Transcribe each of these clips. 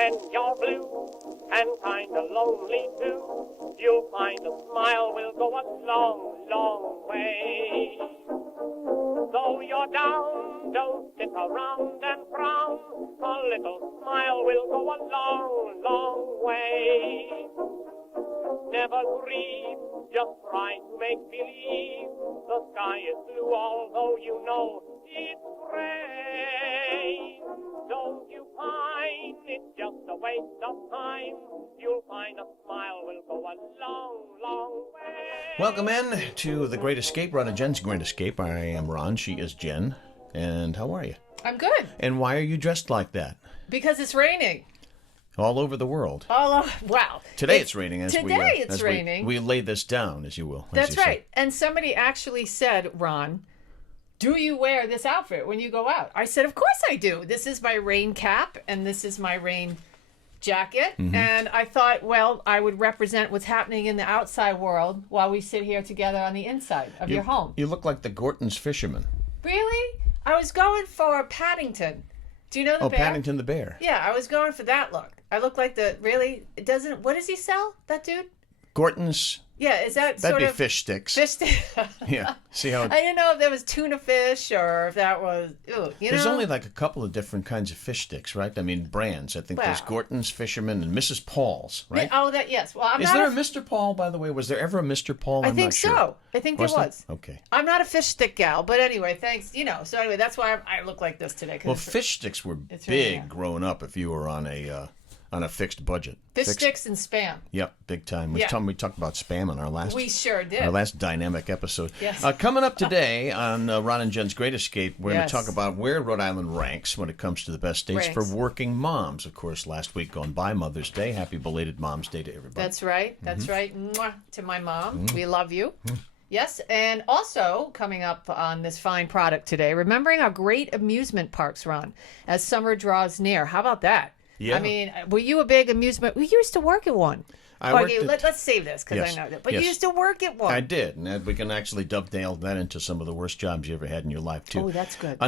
when you're blue and kinda lonely too, you'll find a smile will go a long, long way. Though you're down, don't sit around and frown. A little smile will go a long, long way. Never grieve, just try to make believe the sky is blue, although you know it's gray. Don't you find it's just a waste of time? You'll find a smile will go a long, long way. Welcome in to The Great Escape, Ron and Jen's Great Escape. I am Ron, she is Jen. And how are you? I'm good. And why are you dressed like that? Because it's raining. All over the world. Wow. Today it's raining. It's raining. We lay this down, as you will. That's right. And somebody actually said, Ron, do you wear this outfit when you go out? I said, of course I do. This is my rain cap and this is my rain jacket. Mm-hmm. And I thought, well, I would represent what's happening in the outside world while we sit here together on the inside of your home. You look like the Gorton's fisherman. Really? I was going for Paddington. Do you know the bear? Paddington the bear. Yeah, I was going for that look. I look like what does he sell, that dude? Gorton's. Yeah, is that That'd sort be of... fish sticks. Fish sticks. Yeah, see how... I didn't know if that was tuna fish or if that was... There's only like a couple of different kinds of fish sticks, right? I mean, brands. I think there's Gorton's, Fisherman, and Mrs. Paul's, right? Yes. Well, Is there a Mr. Paul, by the way? Was there ever a Mr. Paul? I think so. Sure. I think there was. Okay. I'm not a fish stick gal, but anyway, thanks. So anyway, that's why I look like this today. Well, fish sticks were big growing up if you were on a fixed budget. Fish sticks and Spam. Yep, big time. We talked about Spam on our last... We sure did. Our last dynamic episode. Yes. Coming up today on Ron and Jen's Great Escape, we're going to talk about where Rhode Island ranks when it comes to the best states for working moms. Of course, last week gone by Mother's Day. Happy belated Mom's Day to everybody. That's right. That's right. Mwah, to my mom. We love you. Yes, and also coming up on this fine product today, remembering our great amusement parks, Ron, as summer draws near. How about that? Yeah. I mean, were you a big amusement? We used to work at one. Let's save this because I know that. But you used to work at one. I did. And we can actually dovetail that into some of the worst jobs you ever had in your life, too. Oh, that's good.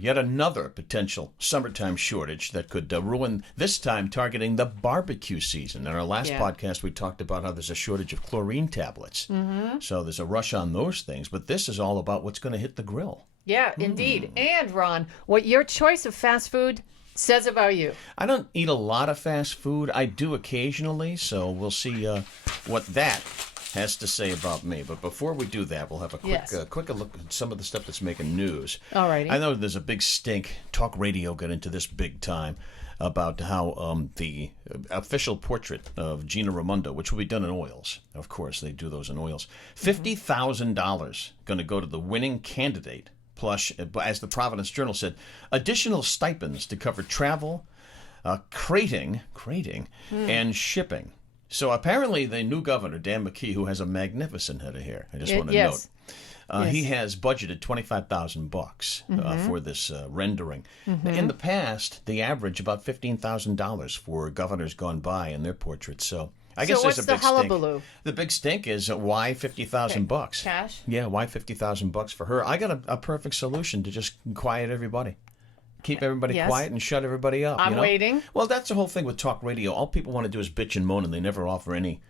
Yet another potential summertime shortage that could ruin, this time targeting the barbecue season. In our last podcast, we talked about how there's a shortage of chlorine tablets. Mm-hmm. So there's a rush on those things. But this is all about what's going to hit the grill. Yeah, indeed. And, Ron, what your choice of fast food says about you. I don't eat a lot of fast food. I do occasionally, so we'll see what that has to say about me. But before we do that, we'll have a quick look at some of the stuff that's making news. All righty. I know there's a big stink. Talk radio got into this big time about how the official portrait of Gina Raimondo, which will be done in oils. Of course, they do those in oils. $50,000 going to go to the winning candidate. Plus, as the Providence Journal said, additional stipends to cover travel, crating, and shipping. So apparently the new governor, Dan McKee, who has a magnificent head of hair, I just want to note, he has budgeted $25,000 for this rendering. Mm-hmm. In the past, the average about $15,000 for governors gone by in their portraits. So I guess there's a big stink. The big stink is why $50,000? Cash? Yeah, why $50,000 for her? I got a perfect solution to just quiet everybody. Keep everybody quiet and shut everybody up. I'm waiting. Well, that's the whole thing with talk radio. All people want to do is bitch and moan, and they never offer any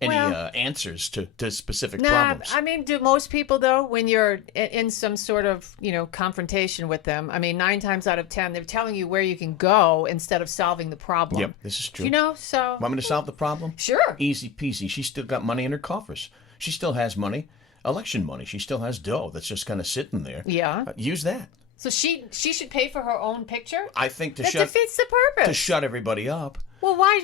answers to specific problems. I mean, do most people, though, when you're in some sort of, confrontation with them, I mean, 9 times out of 10, they're telling you where you can go instead of solving the problem. Yep, this is true. So... Want me to solve the problem? Sure. Easy peasy. She's still got money in her coffers. She still has money, election money. She still has dough that's just kind of sitting there. Yeah. Use that. So she should pay for her own picture? I think that defeats the purpose. To shut everybody up. Well, why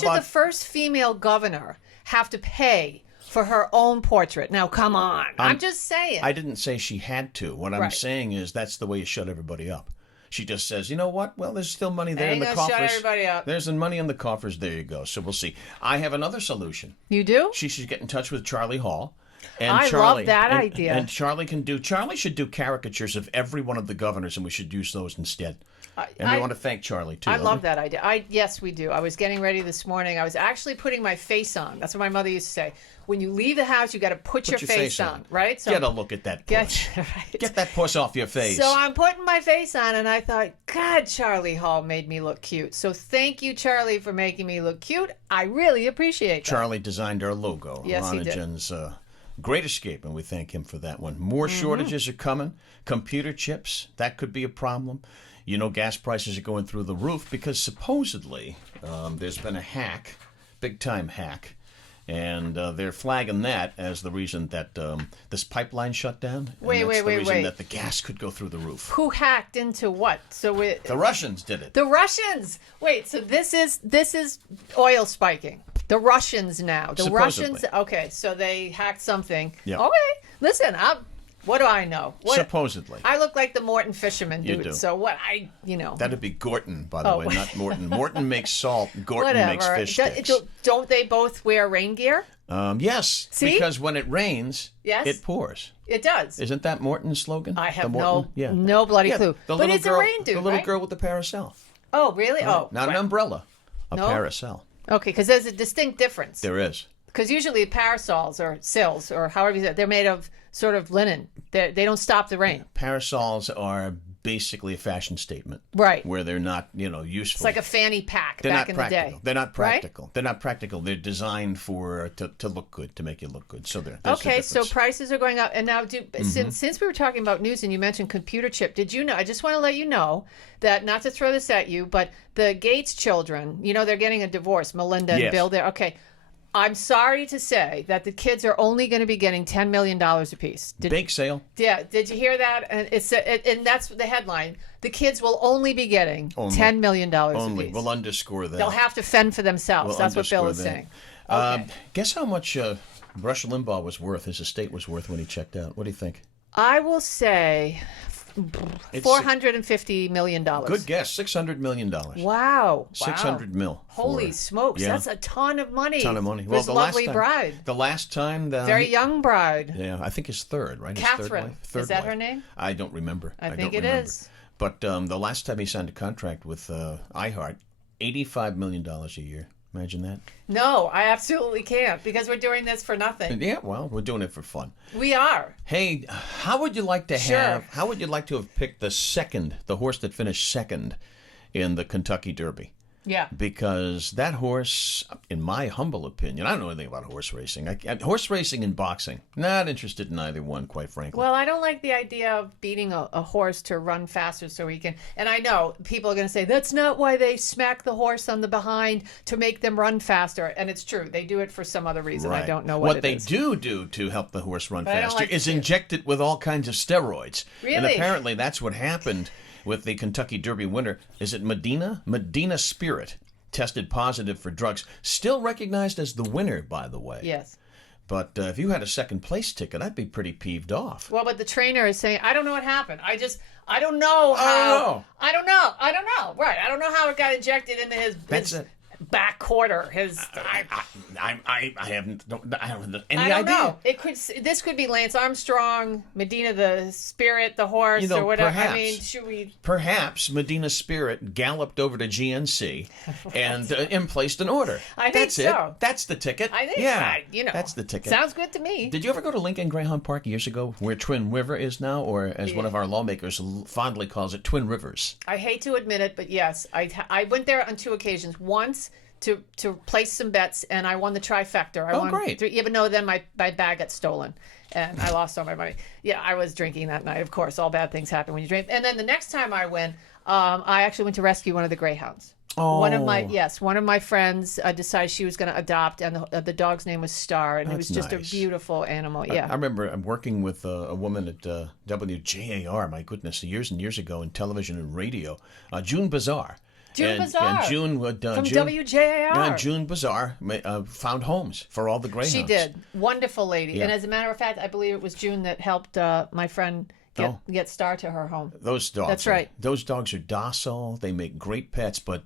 should the first female governor have to pay for her own portrait? Now, come on. I'm just saying. I didn't say she had to. What I'm saying is that's the way you shut everybody up. She just says, you know what? Well, there's still money there in the coffers. Shut everybody up. There's some money in the coffers. There you go. So we'll see. I have another solution. You do? She should get in touch with Charlie Hall And I Charlie, love that idea. And Charlie should do caricatures of every one of the governors, and we should use those instead. And we want to thank Charlie, too. I love that idea. Yes, we do. I was getting ready this morning. I was actually putting my face on. That's what my mother used to say. When you leave the house, you got to put your face on, right? So get a look at that puss. Get that puss off your face. So I'm putting my face on, and I thought, God, Charlie Hall made me look cute. So thank you, Charlie, for making me look cute. I really appreciate that. Charlie designed our logo. Yes, he did. Jen's Great Escape, and we thank him for that one. More shortages are coming. Computer chips, that could be a problem. You know, gas prices are going through the roof because supposedly there's been a hack, big-time hack, and they're flagging that as the reason that this pipeline shut down. Wait. That the gas could go through the roof. Who hacked into what? The Russians did it. The Russians. Wait, so this is oil spiking. The Russians now. The Supposedly. Russians. Okay, so they hacked something. Yep. Okay, listen, what do I know? Supposedly. I look like the Morton fisherman dude. You do. So what That'd be Gorton, by the way, not Morton. Morton makes salt. Gorton whatever. makes fish sticks. Don't they both wear rain gear? Yes. See? Because when it rains, Yes. it pours. It does. Isn't that Morton's slogan? I have Morton? no bloody clue. But it's a rain dude, The little right? girl with the parasol. Oh, really? Oh. Not an umbrella. A No? parasol. Okay, because there's a distinct difference. There is. Because usually parasols or sills or however you say it, they're made of sort of linen. They don't stop the rain. Parasols are basically a fashion statement. Right. Where they're not, useful. It's like a fanny pack They're back not in practical. the day. They're not practical. Right? They're not practical. They're designed to look good, to make you look good. So there's okay, a so difference. prices are going up. And now, since we were talking about news and you mentioned computer chip, did you know? I just want to let you know that, not to throw this at you, but the Gates children, they're getting a divorce. Melinda and Yes. Bill, okay. I'm sorry to say that the kids are only going to be getting $10 million apiece. Bake sale. Yeah, did you hear that? And and that's the headline. The kids will only be getting $10 million Only. apiece. We'll underscore that. They'll have to fend for themselves. That's what Bill is saying. Okay. Guess how much Rush Limbaugh was worth, his estate was worth when he checked out. What do you think? I will say $450 million. Good guess. $600 million. Wow. 600 mil. Holy smokes. Yeah. That's a ton of money. Ton of money. For this lovely bride. The last time. Very young bride. Yeah, I think his third, right? His Catherine. Third Is that wife. her name? I don't remember. I think don't it remember. is. But the last time he signed a contract with iHeart, $85 million a year. Imagine that. No, I absolutely can't because we're doing this for nothing. Yeah, well, we're doing it for fun. We are. Hey, how would you like to Sure. How would you like to have picked the horse that finished second in the Kentucky Derby? Yeah. Because that horse, in my humble opinion, I don't know anything about horse racing. Horse racing and boxing, not interested in either one, quite frankly. Well, I don't like the idea of beating a horse to run faster so he can. And I know people are going to say that's not why they smack the horse on the behind to make them run faster. And it's true. They do it for some other reason. Right. I don't know what it they is. do to help the horse run But I don't faster like to is see it. inject it with all kinds of steroids. Really? And apparently that's what happened with the Kentucky Derby winner. Is it Medina? Medina Spirit tested positive for drugs. Still recognized as the winner, by the way. Yes. But if you had a second place ticket, I'd be pretty peeved off. Well, but the trainer is saying, I don't know what happened. I don't know how. I don't know. Right. I don't know how it got injected into his back quarter. I haven't any I don't idea. know. This could be Lance Armstrong, Medina the Spirit, the horse, or whatever. Perhaps, I mean, should we? Perhaps Medina Spirit galloped over to GNC and placed an order. I think That's so. it. That's the ticket. I think, yeah, that's the ticket. Sounds good to me. Did you ever go to Lincoln Greyhound Park years ago, where Twin River is now, or as one of our lawmakers fondly calls it, Twin Rivers? I hate to admit it, but yes, I went there on 2 occasions. Once to place some bets, and I won the trifecta. I won great. Even though then my bag got stolen, and I lost all my money. Yeah, I was drinking that night. Of course, all bad things happen when you drink. And then the next time I went, I actually went to rescue one of the greyhounds. Oh. One of my friends decided she was going to adopt, and the dog's name was Star, and it was just nice. a beautiful animal. Yeah, I remember I'm working with a woman at WJAR. My goodness, years and years ago in television and radio. June Bazar. Bazar. And June from June, WJAR. Yeah, June Bazar found homes for all the greyhounds. She did. Wonderful lady. Yeah. And as a matter of fact, I believe it was June that helped my friend get Star to her home. Those dogs. That's right. Those dogs are docile. They make great pets, but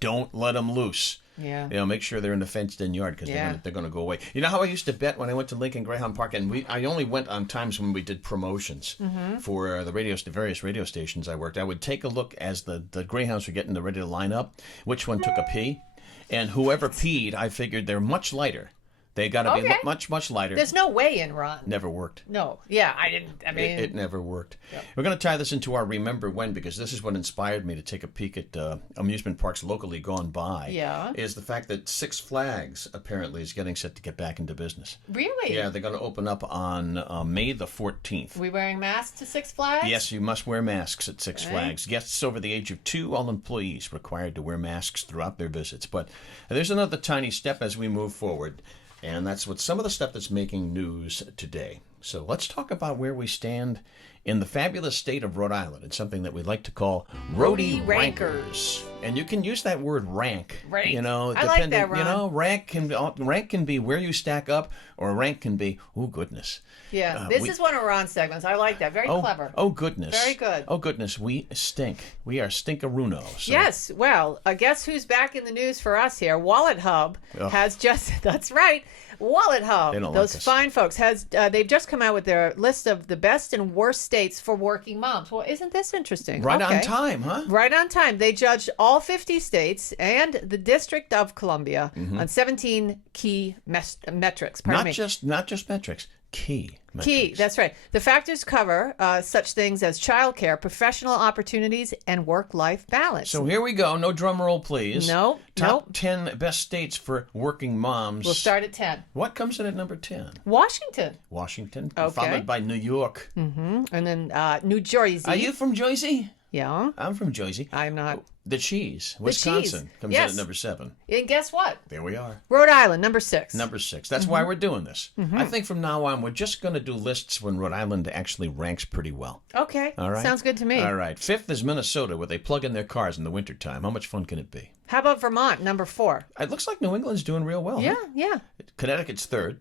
don't let them loose. Yeah. Make sure they're in the fenced-in yard because they're going to go away. You know how I used to bet when I went to Lincoln Greyhound Park, and I only went on times when we did promotions for the various radio stations I worked. I would take a look as the greyhounds were getting ready to line up, which one took a pee, and whoever peed, I figured they're much lighter. They got to be much, much lighter. There's no weigh-in, Ron. Never worked. No. Yeah, I didn't. I mean, it never worked. Yep. We're going to tie this into our Remember When, because this is what inspired me to take a peek at amusement parks locally gone by. Yeah. Is the fact that Six Flags apparently is getting set to get back into business. Really? Yeah, they're going to open up on May the 14th. Are we wearing masks to Six Flags? Yes, you must wear masks at Six Flags. Guests over the age of 2, all employees required to wear masks throughout their visits. But there's another tiny step as we move forward. And that's what some of the stuff that's making news today. So let's talk about where we stand in the fabulous state of Rhode Island. It's something that we like to call Roadie Rankers. And you can use that word rank. Rank. You know, I like that, Ron. rank can be where you stack up, or rank can be, oh goodness. Yeah, this is one of Ron's segments. I like that. Very clever. Oh goodness. Very good. Oh goodness, we stink. We are stinkaruno. So. Yes. Well, guess who's back in the news for us here? Wallet Hub has just, that's right, Wallet Hub. They don't Those like us. fine folks they've just come out with their list of the best and worst states for working moms. Well, isn't this interesting? Right Okay. on time, huh? Right on time. They judged all 50 states and the District of Columbia on 17 key metrics. Pardon me. Not just metrics. Key. Key, that's right. The factors cover such things as childcare, professional opportunities, and work-life balance. So here we go. No drum roll, please. Nope. Top 10 best states for working moms. We'll start at 10. What comes in at number 10? Washington. Washington, Okay. followed by New York. And then New Jersey. Are you from Jersey? Yeah. I'm from Jersey. I'm not. The cheese. cheese. Wisconsin comes in Yes. at number 7. And guess what? There we are. Rhode Island, number 6. Number 6. That's why we're doing this. I think from now on, we're just going to do lists when Rhode Island actually ranks pretty well. Okay. All right. Sounds good to me. All right. 5th is Minnesota, where they plug in their cars in the wintertime. How much fun can it be? How about Vermont, number 4? It looks like New England's doing real well. Yeah, Huh? yeah. Connecticut's 3rd.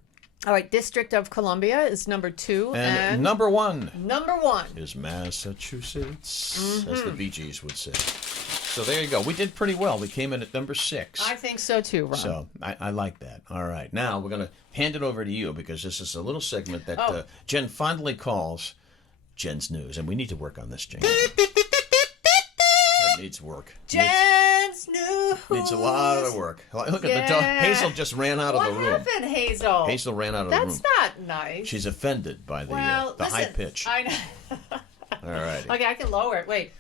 All right, District of Columbia is number 2. And number 1 number 1. is Massachusetts, as the Bee Gees would say. So there you go. We did pretty well. We came in at number 6. I think so too, Ron. So I like that. All right. Now we're going to hand it over to you because this is a little segment that Jen fondly calls Jen's News. And we need to work on this, Jen. It needs work. Jen's News. Needs a lot of work. Look at the dog. Hazel just ran out of the room. What happened, Hazel? Hazel ran out of the room. That's not nice. She's offended by the listen, high pitch. I know. All right. Okay, I can lower it. Wait.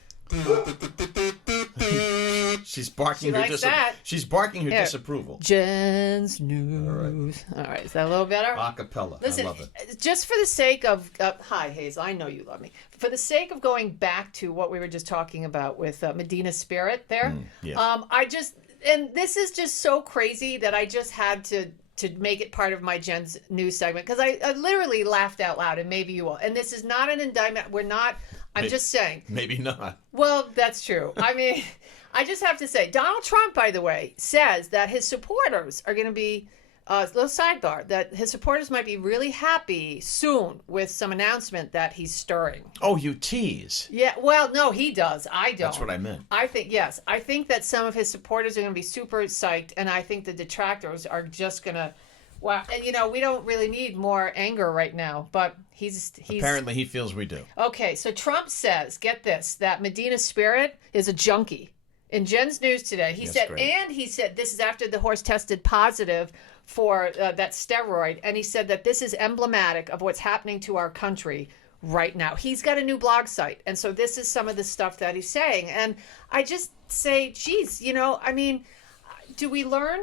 She's barking She her likes that. She's barking her Here. disapproval. Jen's News. All right, is that a little better? Acapella. Listen, I love it. just for the sake of hi Hazel, I know you love me. For the sake of going back to what we were just talking about with Medina Spirit, there, yeah. And this is just so crazy that I just had to make it part of my Jen's News segment because I literally laughed out loud, and maybe you will. And this is not an indictment. We're not. I'm just saying. Maybe not. Well, that's true. I mean, I just have to say, Donald Trump, by the way, says that his supporters are going to be, little sidebar, that his supporters might be really happy soon with some announcement that he's stirring. Oh, you tease. Yeah, well, no, he does. I don't. That's what I meant. I think, yes. I think that some of his supporters are going to be super psyched, and I think the detractors are just going to, well, and we don't really need more anger right now, but he's Apparently he feels we do. Okay, so Trump says, get this, that Medina Spirit is a junkie. In Jen's News today, he said, this is after the horse tested positive for that steroid, and he said that this is emblematic of what's happening to our country right now. He's got a new blog site, and so this is some of the stuff that he's saying. And I just say, geez, I mean, do we learn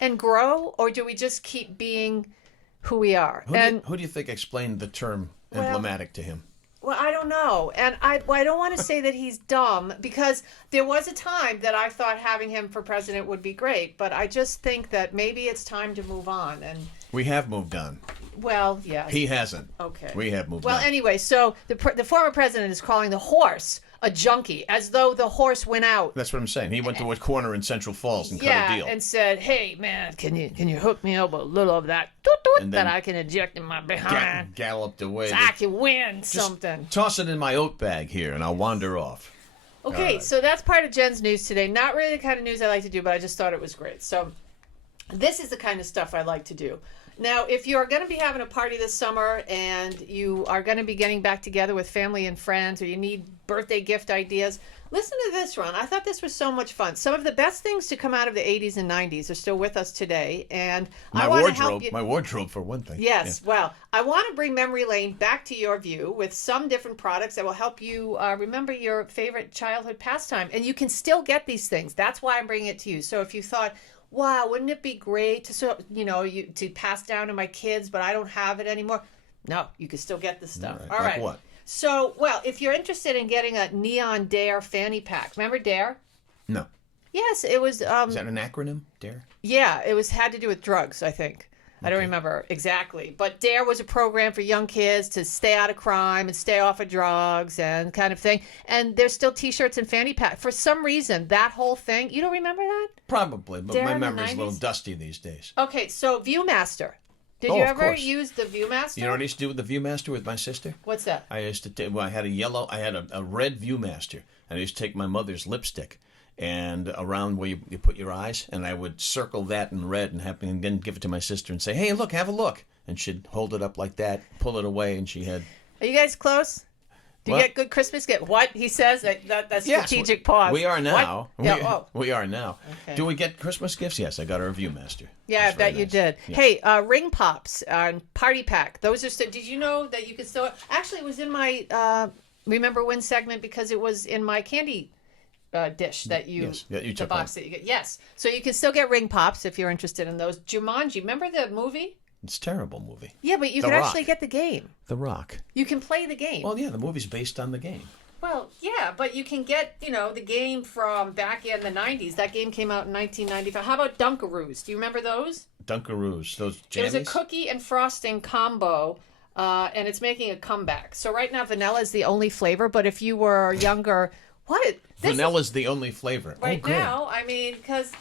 and grow, or do we just keep being who we are? Who do you think explained the term emblematic to him? Well, I don't know. And I don't want to say that he's dumb, because there was a time that I thought having him for president would be great. But I just think that maybe it's time to move on. And we have moved on. Well, yes. He hasn't. Okay. We have moved on. Well, anyway, so the former president is calling the horse a junkie, as though the horse went out. That's what I'm saying. He went to a corner in Central Falls and cut a deal. And said, "Hey, man, can you hook me up a little of that that I can inject in my behind? Galloped away. So I can win something. Toss it in my oat bag here, and I'll wander off." Okay, so that's part of Jen's news today. Not really the kind of news I like to do, but I just thought it was great. So this is the kind of stuff I like to do. Now, if you're going to be having a party this summer and you are going to be getting back together with family and friends, or you need birthday gift ideas, listen to this, Ron. I thought this was so much fun. Some of the best things to come out of the 80s and 90s are still with us today. And I want to help you. My wardrobe, for one thing. Yes. Yeah. Well, I want to bring memory lane back to your view with some different products that will help you remember your favorite childhood pastime. And you can still get these things. That's why I'm bringing it to you. So if you thought, wow, wouldn't it be great to to pass down to my kids, but I don't have it anymore? No, you can still get this stuff. All right. Like what? So, well, if you're interested in getting a Neon Dare fanny pack, remember Dare? No. Yes, it was. Is that an acronym, Dare? Yeah, it had to do with drugs, I think. I don't remember exactly. But DARE was a program for young kids to stay out of crime and stay off of drugs and kind of thing. And there's still T-shirts and fanny pack. For some reason, that whole thing, you don't remember that? Probably, but DARE my in the memory's a little 90s? dusty these days. Okay, so ViewMaster. Did you of ever course. use the ViewMaster? You know what I used to do with the ViewMaster with my sister? What's that? I used to I had a red ViewMaster, and I used to take my mother's lipstick and around where you put your eyes, and I would circle that in red and then give it to my sister and say, "Hey, look, have a look." And she'd hold it up like that, pull it away, and she had... Are you guys close? Do you What? get good Christmas gift? What? He says that's Yes, strategic pause. We are now. What? Yeah, We are now. Okay. Do we get Christmas gifts? Yes, I got her a ViewMaster. Yeah, I That's bet very you nice. did. Yeah. Hey, ring pops and party pack. Those are still. Did you know that you could still? Actually, it was in my remember when segment because it was in my candy dish that you. Yes. Yeah, you the took box home. that you get. Yes, so you can still get ring pops if you're interested in those. Jumanji, remember the movie? It's a terrible movie. Yeah, but you The can Rock. actually get the game. The Rock. You can play the game. Well, yeah, the movie's based on the game. Well, yeah, but you can get, the game from back in the 90s. That game came out in 1995. How about Dunkaroos? Do you remember those? Dunkaroos, those jammies. It was a cookie and frosting combo, and it's making a comeback. So right now, vanilla is the only flavor, but if you were younger... What? Vanilla's the only flavor. Right oh, good. now, I mean, because,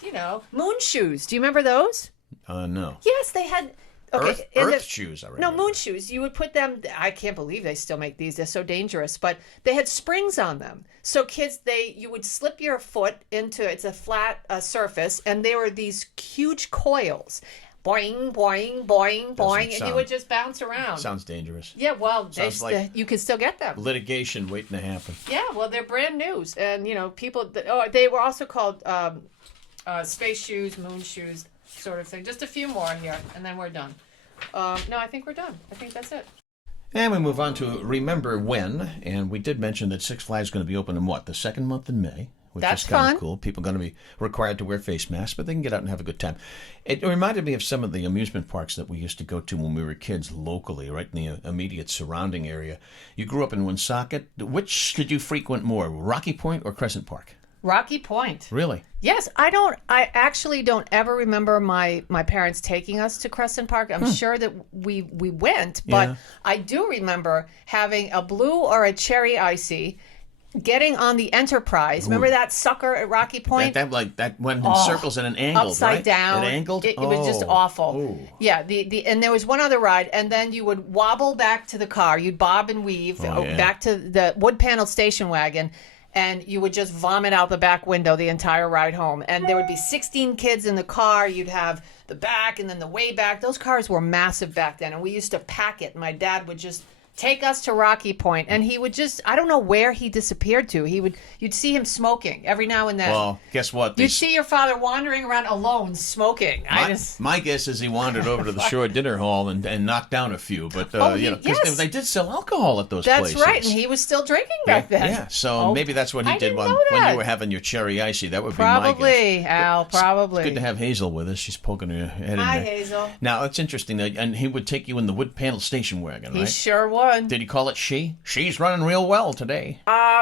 moon shoes. Do you remember those? No. Yes, they had... Okay, Earth shoes, I remember. No, moon shoes. You would put them. I can't believe they still make these. They're so dangerous. But they had springs on them, so kids you would slip your foot into it's a flat surface, and there were these huge coils, boing boing boing boing, and you would just bounce around. Sounds dangerous. Yeah, well, Sounds like you can still get them. Litigation waiting to happen. Yeah, well, they're brand new, and people. They were also called space shoes, moon shoes. Sort of thing. Just a few more here, and then we're done. No, I think we're done. I think that's it. And we move on to Remember When, and we did mention that Six Flags is going to be open in the second month in May, which That's is kind fun. of cool. People are going to be required to wear face masks, but they can get out and have a good time. It reminded me of some of the amusement parks that we used to go to when we were kids locally, right in the immediate surrounding area. You grew up in Woonsocket. Which did you frequent more, Rocky Point or Crescent Park? Rocky Point. Really? Yes, I actually don't ever remember my parents taking us to Crescent Park. I'm sure that we went, but Yeah. I do remember having a blue or a cherry icy, getting on the Enterprise. Remember that sucker at Rocky Point? That went in circles and an angled, Upside right? down. It angled? It was just awful. Ooh. Yeah, and there was one other ride, and then you would wobble back to the car. You'd bob and weave yeah. back to the wood panel station wagon, and you would just vomit out the back window the entire ride home. And there would be 16 kids in the car. You'd have the back and then the way back. Those cars were massive back then, and we used to pack it. My dad would just take us to Rocky Point, and he would just, I don't know where he disappeared to. You'd see him smoking every now and then. Well, guess what? You'd see your father wandering around alone smoking. My guess is he wandered over to the Shore Dinner Hall and knocked down a few, but because yes. they did sell alcohol at those That's places. right, and he was still drinking back then. Yeah, so maybe that's what he I did didn't when know that. you were having your cherry icy. That would be my Probably, guess. Al, probably. Good to have Hazel with us. She's poking her head Hi, in there. Hazel. Now, it's interesting, and he would take you in the wood panel station wagon, He right? sure would. Did he call it she? She's running real well today.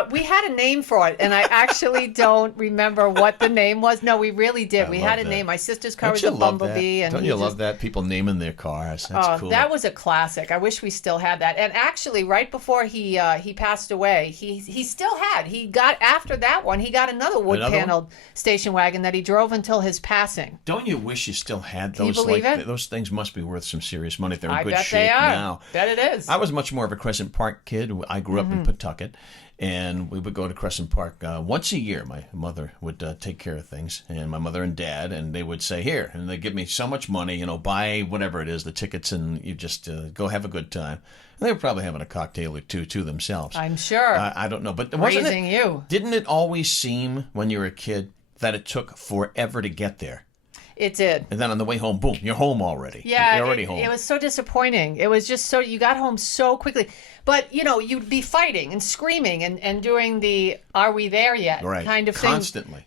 We had a name for it, and I actually don't remember what the name was. No, we really did. We love had a that. name. My sister's car Don't was you a love Bumblebee. that? And Don't you love that? People naming their cars. That's cool. That was a classic. I wish we still had that. And actually, right before he passed away, he still had. He got, after that one, he got another wood-paneled station wagon that he drove until his passing. Don't you wish you still had Can you those? believe it? Those things must be worth some serious money if they're in I good bet shape they are. now. Bet it is. I was much much more of a Crescent Park kid. I grew up in Pawtucket, and we would go to Crescent Park once a year. My mother would take care of things, and my mother and dad, and they would say, here, and they'd give me so much money, buy whatever it is, the tickets, and you just go have a good time. And they were probably having a cocktail or two to themselves. I'm sure. I don't know, but Raising you. Didn't it always seem when you were a kid that it took forever to get there? It did. And then on the way home, boom, you're home already. Yeah, you're already home. It was so disappointing. It was just you got home so quickly. But, you'd be fighting and screaming and doing the "Are we there yet?" kind of thing.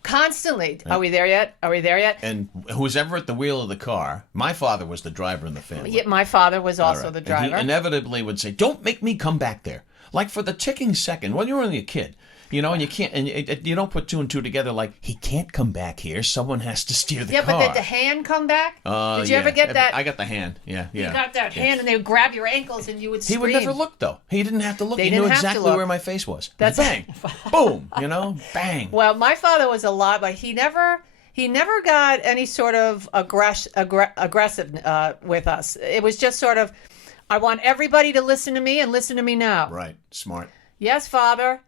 Constantly. Yeah. Are we there yet? Are we there yet? And who's ever at the wheel of the car, my father was the driver in the family. Yeah, my father was also the driver. And he inevitably would say, don't make me come back there. Like for the ticking second, when you're only a kid. And you can't, and you don't put two and two together like, he can't come back here. Someone has to steer the car. Yeah, but did the hand come back? Did you ever get that? I got the hand, yeah. You got that hand, and they would grab your ankles, and you would scream. He would never look, though. He didn't have to look. He knew exactly where my face was. That's bang, boom, bang. Well, my father was a lot, but he never got any sort of aggressive with us. It was just sort of, I want everybody to listen to me and listen to me now. Right, smart. Yes, Father.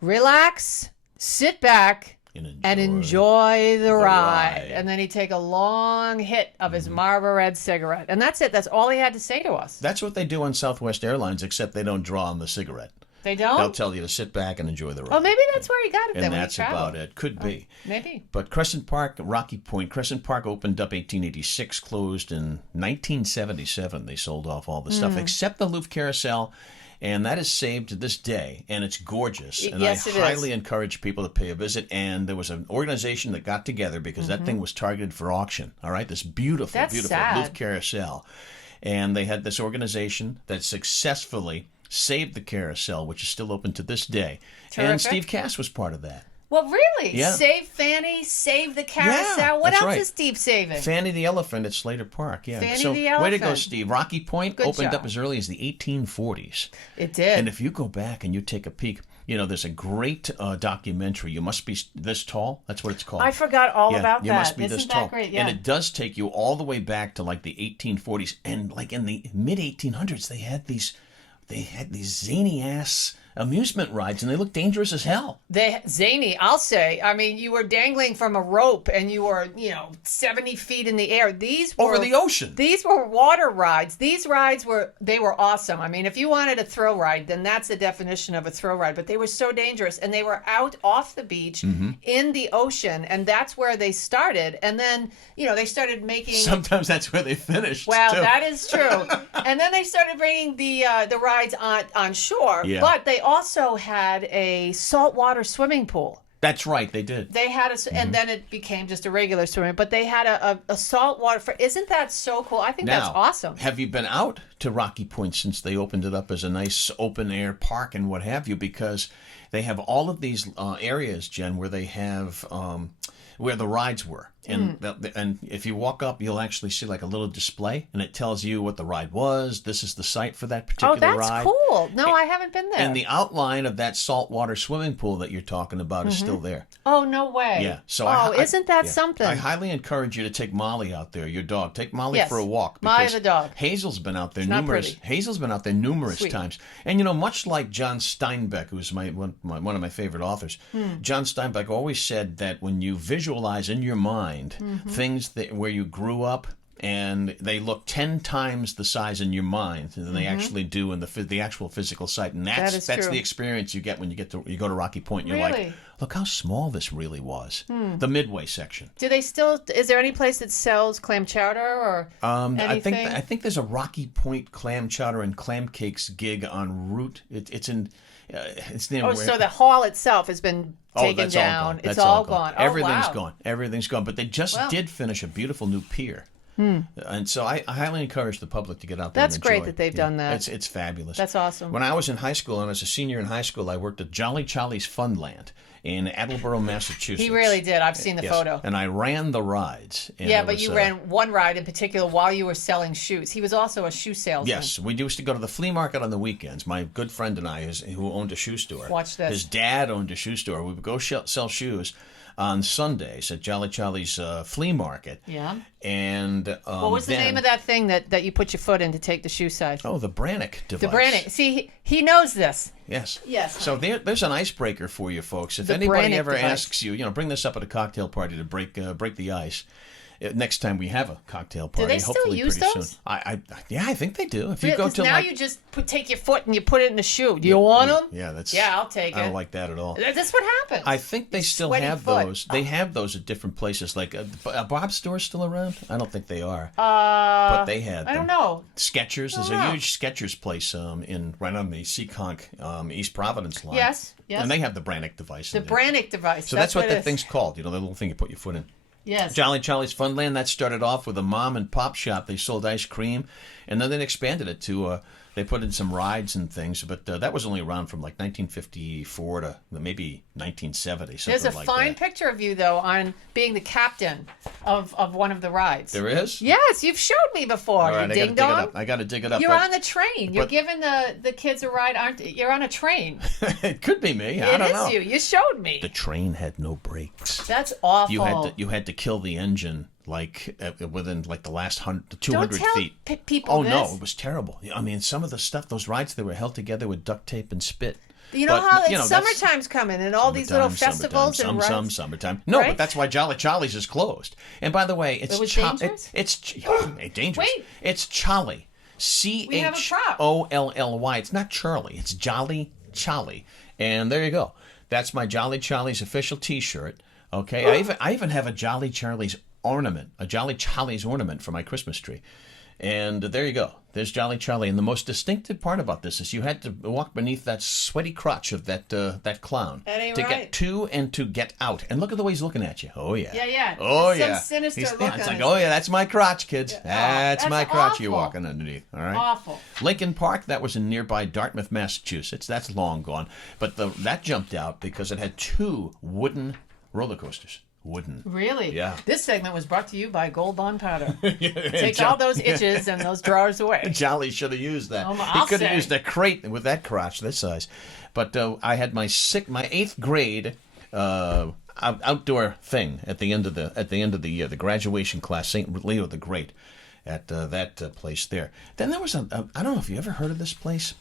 Relax, sit back, and enjoy the ride. And then he'd take a long hit of his Marlboro Red cigarette. And that's it. That's all he had to say to us. That's what they do on Southwest Airlines, except they don't draw on the cigarette. They don't? They'll tell you to sit back and enjoy the ride. Oh, maybe that's where he got it then. And that's about it. Could be. Maybe. But Crescent Park, Rocky Point. Crescent Park opened up 1886, closed in 1977. They sold off all the stuff, except the Louvre Carousel. And that is saved to this day, and it's gorgeous. And yes, I highly encourage people to pay a visit. And there was an organization that got together because that thing was targeted for auction. All right, this beautiful Louvre Carousel. And they had this organization that successfully saved the carousel, which is still open to this day. Terrific. And Steve Cass was part of that. Well, really? Yeah. Save Fanny, save the carousel. Yeah, what else right. is Steve saving? Fanny the elephant at Slater Park. Yeah. Fanny so, the elephant. Way to go, Steve. Rocky Point Good opened job. up as early as the 1840s. It did. And if you go back and you take a peek, there's a great documentary. You Must Be This Tall. That's what it's called. I forgot all about that. You Must Be This Isn't Tall. that great? Yeah. And it does take you all the way back to like the 1840s. And like in the mid-1800s, they had these zany ass amusement rides, and they look dangerous as hell. Zany, I'll say. I mean, you were dangling from a rope, and you were, 70 feet in the air. These were over the ocean. These were water rides. These rides were awesome. I mean, if you wanted a thrill ride, then that's the definition of a thrill ride. But they were so dangerous, and they were out off the beach in the ocean, and that's where they started. And then, they started making. Sometimes that's where they finished. Well, too. that is true. And then they started bringing the rides on shore, Yeah. but they also had a saltwater swimming pool. That's right, they did. They had and then it became just a regular swimming, but they had a saltwater. Isn't that so cool? I think that's awesome. Have you been out to Rocky Point since they opened it up as a nice open air park and what have you? Because they have all of these areas, Jen, where they have where the rides were. And if you walk up, you'll actually see like a little display, and it tells you what the ride was. This is the site for that particular ride. Oh, that's cool. No, I haven't been there. And the outline of that saltwater swimming pool that you're talking about is still there. Oh, no way. Yeah. So isn't that something? I highly encourage you to take Molly out there, your dog. Take Molly for a walk. Molly the dog. Hazel's been out there Hazel's been out there numerous times. And much like John Steinbeck, who's one of my favorite authors, John Steinbeck always said that when you visualize in your mind things where you grew up, and they look 10 times the size in your mind than they actually do in the actual physical site. And that's the experience you get when you go to Rocky Point. And you're like, look how small this really was. The Midway section. Do they still? Is there any place that sells clam chowder or anything? I think there's a Rocky Point clam chowder and clam cakes gig en route. It's in. It's near so the hall itself has been taken down. It's all gone. Oh, Everything's wow. gone. Everything's gone. But they just did finish a beautiful new pier. And so I highly encourage the public to get out there. That's and enjoy. great that they've done that. It's fabulous. That's awesome. When I was in high school, and as a senior in high school, I worked at Jolly Charlie's Funland in Attleboro, Massachusetts. He really did. I've seen the photo. And I ran the rides. Yeah, but you ran one ride in particular while you were selling shoes. He was also a shoe salesman. Yes, we used to go to the flea market on the weekends. My good friend and I, who owned a shoe store. Watch this. His dad owned a shoe store. We would go sell shoes. on Sundays at Jolly Charlie's flea market. Yeah. And What was the name of that thing that you put your foot in to take the shoe size? Oh, the Brannick device. The Brannick. See, he knows this. Yes. Yes. So there's an icebreaker for you folks. If The anybody Brannick ever device. asks you, bring this up at a cocktail party to break the ice. Next time we have a cocktail party, they still hopefully use pretty those? soon. I think they do. If you go to now you just take your foot and you put it in the shoe. Do you want them? Yeah, I'll take it. I don't like that at all. That's what happens. I think they still Sweaty have foot. those. They have those at different places. Like a Bob's store still around? I don't think they are. But they had them. I don't know. Skechers. There's a huge Skechers place right on the Seekonk East Providence line. Yes. And they have the Brannick device. The in there. Brannick device. So that's what it that is. thing's called. The little thing you put your foot in. Yes. Jolly Charlie's Funland, that started off with a mom and pop shop. They sold ice cream, and then they expanded it to, they put in some rides and things, but that was only around from like 1954 to maybe 1970, something There's a like fine that. picture of you, though, on being the captain of one of the rides. There is? Yes, you've showed me before. All right, you ding dong. I got to dig it up. You're but on the train. You're giving the kids a ride. You're on a train. it could be me. I don't know. It is you. You showed me. The train had no brakes. That's awful. You had to kill the engine within the last 200 Don't tell feet. people Oh this. no, it was terrible. I mean, some of the stuff, those rides, they were held together with duct tape and spit. You know But, how you know, that's- summertime's coming and all these little festivals and rides. Summertime. No, Right? but that's why Jolly Charlie's is closed. And by the way, it's It was dangerous? It's dangerous. Wait. It's Charlie. We have a prop. Cholly. It's not Charlie. It's Jolly Charlie. And there you go. That's my Jolly Charlie's official T-shirt. Okay. I even have a Jolly Charlie's ornament, a Jolly Charlie's ornament for my Christmas tree. And there you go. There's Jolly Charlie. And the most distinctive part about this is you had to walk beneath that sweaty crotch of that clown That ain't to right. get to and to get out. And look at the way he's looking at you. Oh, yeah. Yeah. Oh, There's yeah. some sinister look It's on like, his oh, yeah, that's my crotch, kids. That's That's my crotch you're awful. walking underneath. All right? Awful. Lincoln Park, that was in nearby Dartmouth, Massachusetts. That's long gone. But that jumped out because it had 2 wooden roller coasters. Wooden. Really? Yeah. This segment was brought to you by Gold Bond Powder. Take Take all those itches and those drawers away. Jolly should have used that. I'll He could have say. used a crate with that crotch this size. But I had my 8th grade outdoor thing at the end of the year, the graduation class, St. Leo the Great, at that place there. Then there was I don't know if you ever heard of this place,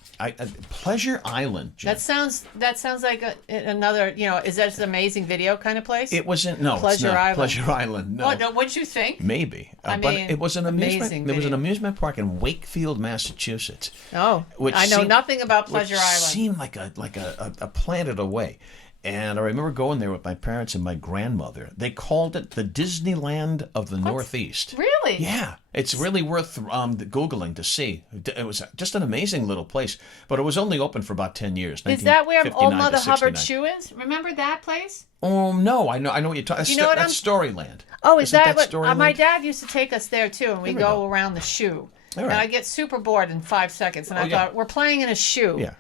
Pleasure Island. Jim. That sounds like another. Is that an amazing video kind of place? It wasn't. No, Pleasure it's not. Island. Pleasure Island. No. What'd you think? Maybe, I but mean, it was an amazing amusement. There was an video. amusement park in Wakefield, Massachusetts. Oh, Which I know seemed- nothing about Pleasure which Island. Seemed like a planet away. And I remember going there with my parents and my grandmother. They called it the Disneyland of the Northeast. Really? Yeah, it's really worth Googling to see. It was just an amazing little place, but it was only open for about 10 years. Is that where old 1959 Mother to Hubbard's 69. shoe is? Remember that place? Oh no, I know what you're talking. You know what That's Storyland. Oh, is Isn't that what? Storyland? My dad used to take us there too, and we There we go go. around the shoe. All And right. I get super bored in 5 seconds, and I yeah. thought we're playing in a shoe. Yeah.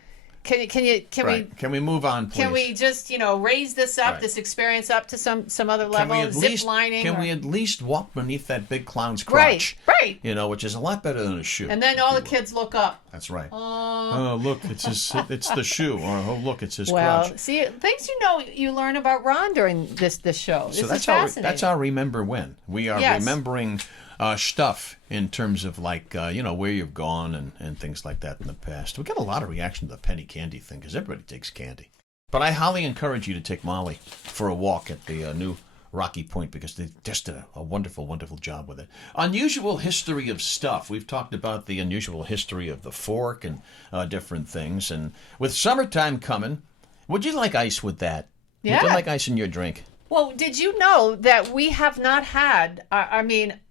Can Right. Can we move on, please? Can we just raise this up, Right. this experience up to some other Can level? we at Zip least lining. Can or- we at least walk beneath that big clown's Right, crotch? right. Which is a lot better than a shoe. And then all the kids look up. That's right. Oh, look, it's the shoe. Or oh, look, it's his Well, crotch. see, things you learn about Ron during this show. This So is that's fascinating. our remember when. We are Yes. remembering stuff in terms of where you've gone and things like that in the past. We got a lot of reaction to the penny candy thing because everybody takes candy. But I highly encourage you to take Molly for a walk at the new Rocky Point because they just did a wonderful, wonderful job with it. Unusual history of stuff. We've talked about the unusual history of the fork and different things. And with summertime coming, would you like ice with that? Would you Yeah. like ice in your drink? Well, did you know that we have not had,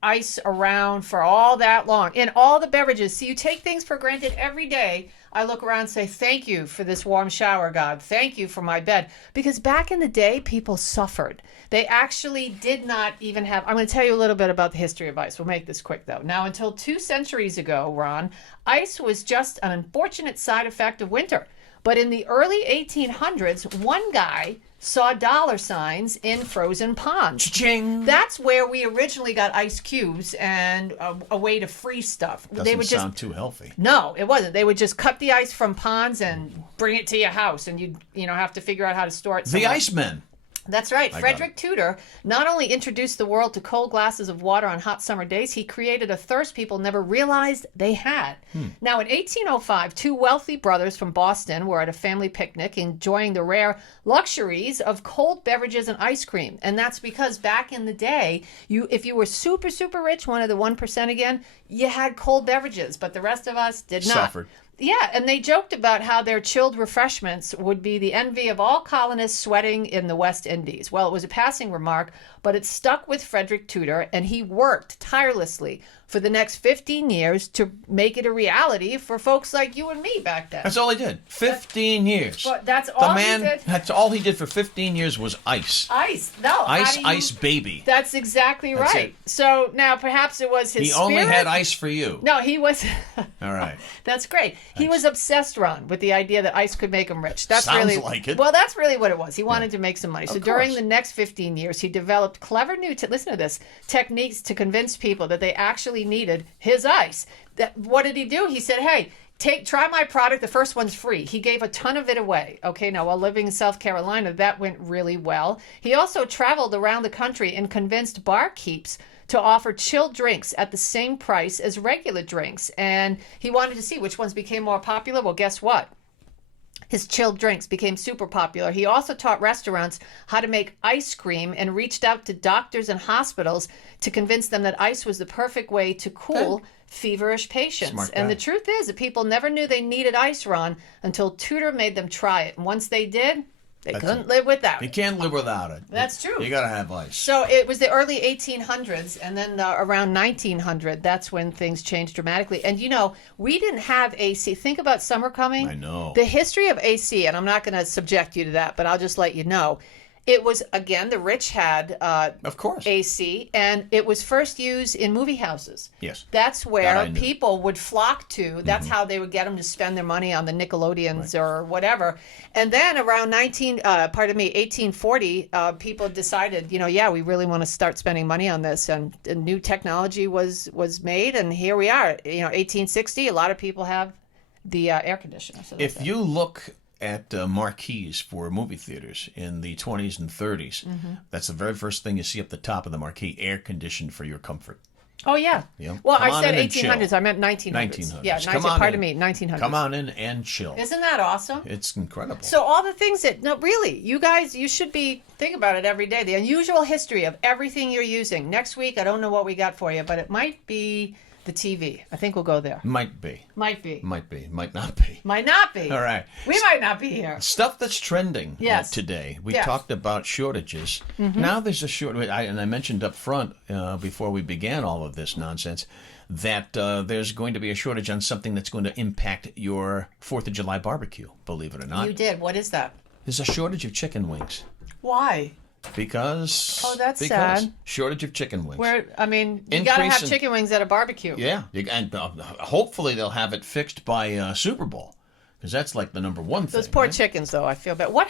ice around for all that long in all the beverages? So you take things for granted every day. I look around and say, thank you for this warm shower, God. Thank you for my bed. Because back in the day, people suffered. They actually did not even have... I'm going to tell you a little bit about the history of ice. We'll make this quick, though. Now, until 2 centuries ago, Ron, ice was just an unfortunate side effect of winter. But in the early 1800s, one guy saw dollar signs in frozen ponds. Cha-ching! That's where we originally got ice cubes and a way to freeze stuff. Doesn't sound too healthy. No, it wasn't. They would just cut the ice from ponds and bring it to your house, and you'd have to figure out how to store it The somewhere. Icemen. That's right. I got Frederick Tudor not only introduced the world to cold glasses of water on hot summer days, he created a thirst people never realized they had. Now, in 1805, two wealthy brothers from Boston were at a family picnic enjoying the rare luxuries of cold beverages and ice cream. And that's because back in the day, if you were super, super rich, one of the 1% again, you had cold beverages, but the rest of us did not. Suffered. Yeah, and they joked about how their chilled refreshments would be the envy of all colonists sweating in the West Indies. Well, it was a passing remark, but it stuck with Frederick Tudor, and he worked tirelessly for the next 15 years to make it a reality for folks like you and me back then. That's all he did. 15 years. But that's all he did. That's all he did for 15 years was ice. Ice. No. Ice baby. That's exactly That's right. it. So now perhaps it was his He only spirit. had ice for you. No, he was. All right. That's great. He was obsessed, Ron, with the idea that ice could make him rich. That's Sounds really like it. Well, that's really what it was. He wanted to make some money. So Of during course. the next 15 years, he developed clever new, listen to this, techniques to convince people that they actually needed his ice. What did he do? He said, hey, try my product. The first one's free. He gave a ton of it away. Okay, now while living in South Carolina, that went really well. He also traveled around the country and convinced barkeeps to offer chilled drinks at the same price as regular drinks. And he wanted to see which ones became more popular. Well, guess what? His chilled drinks became super popular. He also taught restaurants how to make ice cream and reached out to doctors and hospitals to convince them that ice was the perfect way to cool feverish patients. Smart And guy. the truth is that people never knew they needed ice, Ron, until Tudor made them try it. And once they did, they couldn't live without You it. can't live without it. That's true. You got to have ice. So it was the early 1800s, and then around 1900, that's when things changed dramatically. And we didn't have AC. Think about summer coming. I know. The history of AC, and I'm not going to subject you to that, but I'll just let you know. It was, again, the rich had Of course. AC, and it was first used in movie houses. Yes. That's That where I knew. people would flock to. That's how they would get them to spend their money on the Nickelodeons or whatever. And then around 1840, people decided, we really want to start spending money on this. And a new technology was made, and here we are. 1860, a lot of people have the air conditioner. So If you look at marquees for movie theaters in the 20s and 30s, that's the very first thing you see up the top of the marquee, air conditioned for your comfort. Oh, yeah. Yeah. Well, Come I on said in and chill. 1800s. I meant 1900s. 1900s. Yeah, Come on pardon in. me, 1900s. Come on in and chill. Isn't that awesome? It's incredible. So all the things that, no, really, you guys, you should be, think about it every day. The unusual history of everything you're using. Next week, I don't know what we got for you, but it might be the TV. I think we'll go there. Might be. Might be. Might be. Might not be. Might not be. All right. We might not be here. Stuff that's trending Yes. today. We Yes. talked about shortages. Now there's a shortage, and I mentioned up front before we began all of this nonsense that there's going to be a shortage on something that's going to impact your 4th of July barbecue, believe it or not. You did. What is that? There's a shortage of chicken wings. Why? Because Oh, that's because sad. shortage of chicken wings. You got to have Increase in- chicken wings at a barbecue. Yeah, and hopefully they'll have it fixed by Super Bowl, because that's like the number one thing. Those poor right? chickens, though, I feel bad. Why?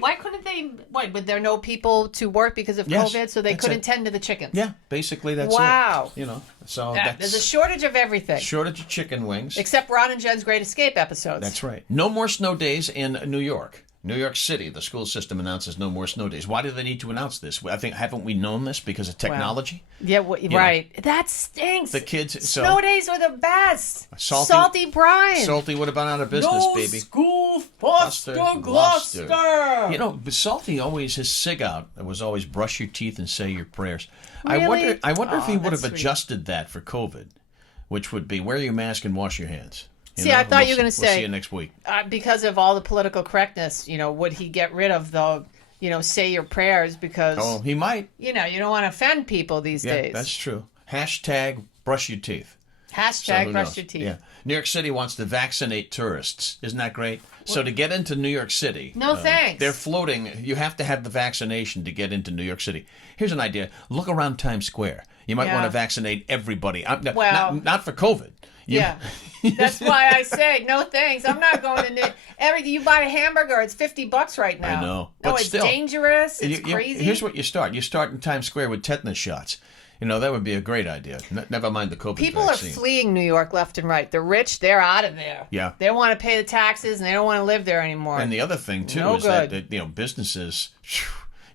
Why couldn't they? Why would there no people to work because of Yes, COVID, so they that's couldn't it. tend to the chickens? Yeah, basically that's Wow. it. So Yeah, that's there's a shortage of everything, shortage of chicken wings. except Ron and Jen's Great Escape episodes. That's right. No more snow days in New York. New York City, the school system announces no more snow days. Why do they need to announce this? I think, haven't we known this because of technology? Yeah, right. That stinks. The kids, Snow days were the best. Salty- Salty brine. Salty would have been out of business, baby. school Buster Gloucester. But Salty always, his sig out was always brush your teeth and say your prayers. Really? I wonder if he Oh, would have that's sweet. adjusted that for COVID, which would be wear your mask and wash your hands. See, I thought you were going to We'll say see you next week. Because of all the political correctness, would he get rid of the, say your prayers because Oh, he might. you don't want to offend people these Yeah, days. that's true. Hashtag brush your teeth. So Hashtag who brush knows? your teeth. Yeah. New York City wants to vaccinate tourists. Isn't that great? So to get into New York City, No, thanks. They're floating. You have to have the vaccination to get into New York City. Here's an idea: look around Times Square. You might Yeah. want to vaccinate everybody. Well- Not for COVID. Yeah. That's why I say no thanks. I'm not going to you buy a hamburger, it's $50 right now. I know. No, But it's still, dangerous. It's crazy. Here's what you start. You start in Times Square with tetanus shots. That would be a great idea. Never mind the COVID People vaccine. are fleeing New York left and right. The rich, they're out of there. Yeah. They don't want to pay the taxes and they don't want to live there anymore. And the other thing too No is good. that businesses.